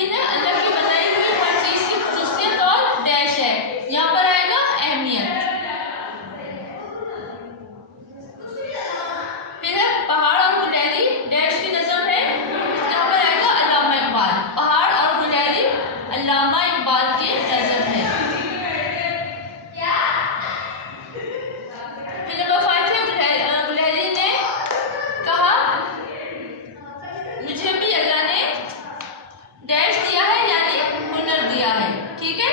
गुलहरी ने अल्लाह की बनाई हुई हर चीज की खुसूसियत और डैश है, यहाँ पर आएगा अहमियत। फिर है पहाड़ और गुलहरी डैश की नज़म है, यहाँ पर आएगा अल्लामा इकबाल। पहाड़ और गुलहरी अल्लामा इकबाल की नज़म है। फिर नंबर 5 है गुलहरी ने कहा मुझे भी अल्लाह ने डैश दिया है, यानी हुनर दिया है। ठीक है,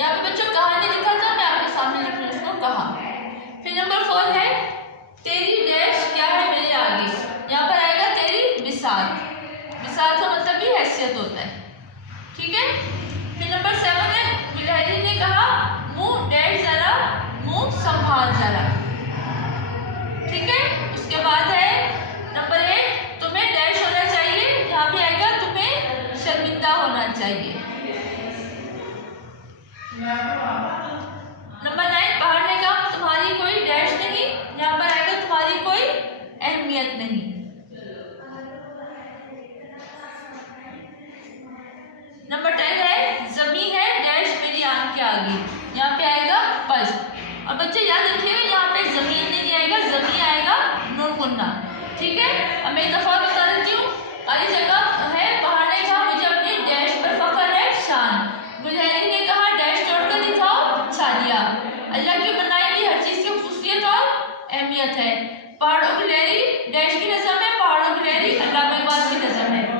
यहाँ पे बच्चों कहानी लिखा था, मैं आपके सामने लिख रही हूँ उसको कहा। फिर नंबर 4 है तेरी डैश क्या है मेरे आगे, यहाँ पर आएगा तेरी बिसात। बिसात का मतलब भी हैसियत होता है। ठीक है, फिर नंबर 7 है गुलहरी ने कहा मुंह डैश जरा, मुंह संभाल जरा। ठीक है, उसके बाद है नंबर 8 तुम्हें डैश होना चाहिए, यहाँ भी आएगा तुम्हें शर्मिंदा होना चाहिए। नंबर 9 पहाड़ ने कहा तुम्हारी कोई डैश नहीं, यहाँ पर आएगा तुम्हारी कोई अहमियत नहीं। नंबर 10 है जमीन है डैश मेरी आंख के आगे, यहाँ पे आएगा पस्त। और बच्चे याद रखिएगा यहाँ पे जमीन नहीं आएगा, जमीन आएगा नून गुन्ना। ठीक है, अब मैं दफा बता देती हूँ। पहली जगह है पहाड़ ने कहा मुझे अपनी डैश पर फख्र है शान। गुलहरी ने कहा डैश तोड़कर दिखाओ छालिया। अल्लाह की बनाई हुई हर चीज की खुसूसियत और अहमियत है। पहाड़ और गुलहरी डैश की नज़म है, पहाड़ और गुलहरी अल्लामा इकबाल की नज़म है।